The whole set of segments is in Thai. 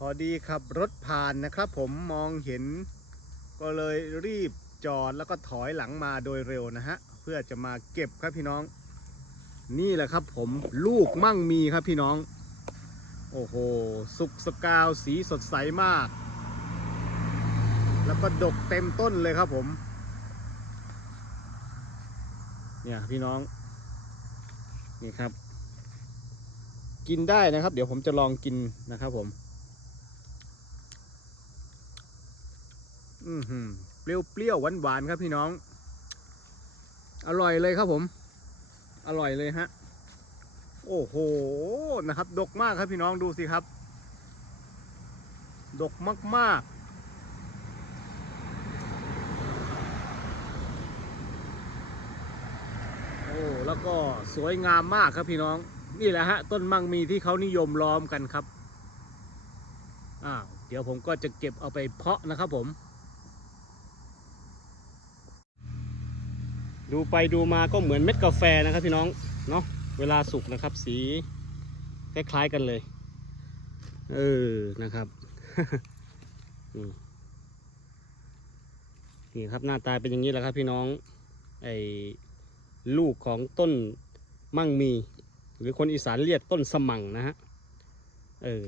พอดีขับรถผ่านนะครับผมมองเห็น ก็เลยรีบจอดแล้วก็ถอยหลังมาโดยเร็วนะฮะ เพื่อจะมาเก็บครับพี่น้อง นี่แหละครับผมลูกมั่งมีครับพี่น้อง โอ้โห สุกสกาวสีสดใสมาก แล้วก็ดกเต็มต้นเลยครับผม เนี่ยพี่น้อง นี่ครับ กินได้นะครับ เดี๋ยวผมจะลองกินนะครับผม อือหือเปรี้ยวเปรี้ยวหวานหวานๆครับพี่น้อง อร่อยเลยครับผม อร่อยเลยฮะ โอ้โหนะครับ ดกมากครับพี่น้องดูสิครับ ดกมากๆโอ้แล้วก็สวยงามมากครับพี่น้อง นี่แหละฮะ ต้นมังมีที่เขานิยมล้อมกันครับอ้าวเดี๋ยวผมก็จะเก็บเอาไปเพาะนะครับผม ดูไปดูมาก็เหมือนเม็ดกาแฟนะครับพี่น้องเนาะเวลาสุกนะครับ สีคล้ายๆกันเลย เออนะครับนี่ครับหน้าตาเป็นอย่างนี้แหละครับ พี่น้องไอ้ลูกของต้นมั่งมี หรือคนอีสานเรียกต้นสมั่งนะฮะเออ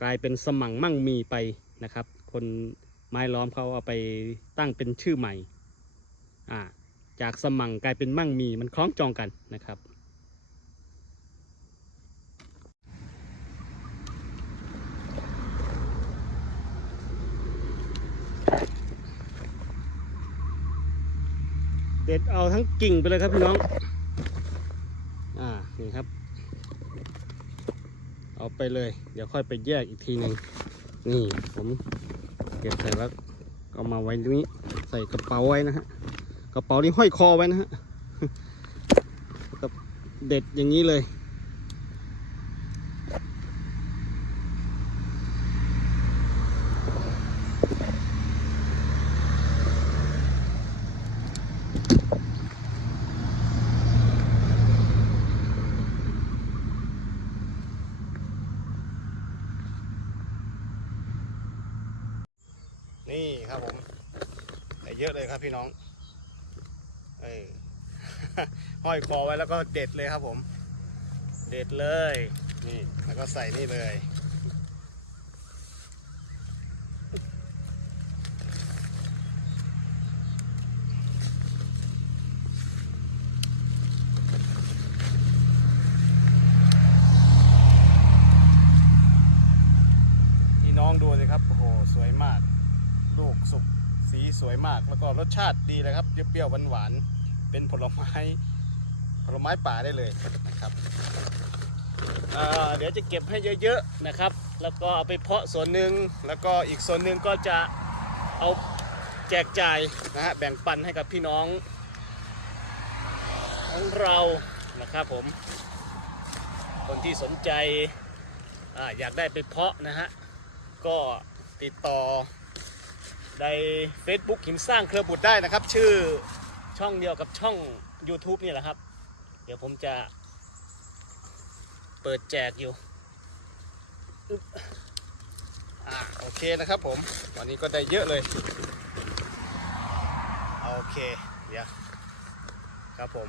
กลายเป็นสมั่งมั่งมีไปนะครับ คนไม้ล้อมเขาเอาไปตั้งเป็นชื่อใหม่ อ่า จากสมั่งกลายเป็นมั่งมีมันคล้องจองกันนะครับ เด็ดเอาทั้งกิ่งไปเลยครับพี่น้อง อ่า นี่ครับ เอาไปเลย เดี๋ยวค่อยไปแยกอีกทีหนึ่งนี่ผมเก็บใส่แล้วก็มาไว้ตรงนี้ใส่กระเป๋าไว้นะฮะ กระเป๋านี้ห้อยคอไว้นะฮะแล้วก็เด็ดอย่างนี้เลย นี่ครับผมได้เยอะเลยครับพี่น้อง เออห้อยคอไว้แล้วก็เด็ดเลยครับผม เด็ดเลยนี่แล้วก็ใส่นี่เลยพี่น้องดูสิครับ โอ้โห สวยมาก ลูกสุก สีสวยมากแล้วก็รสชาติดีเลยครับ เปรี้ยวๆหวานๆเป็นผลไม้ผลไม้ป่าได้เลยนะครับเดี๋ยวจะเก็บให้เยอะๆนะครับ แล้วก็เอาไปเพาะส่วนหนึ่งแล้วก็อีกส่วนหนึ่งก็จะเอาแจกจ่ายนะฮะแบ่งปันให้กับพี่น้องของเรานะครับผม คนที่สนใจออยากได้ไปเพาะนะฮะก็ติดต่อ ใน Facebook หินสร้างเครือบุตรได้นะครับ ชื่อช่องเดียวกับช่อง YouTube นี่แหละครับ เดี๋ยวผมจะเปิดแจกอยู่อ่าโอเคนะครับผม วันนี้ก็ได้เยอะเลย โอเค เดี๋ยว ครับผม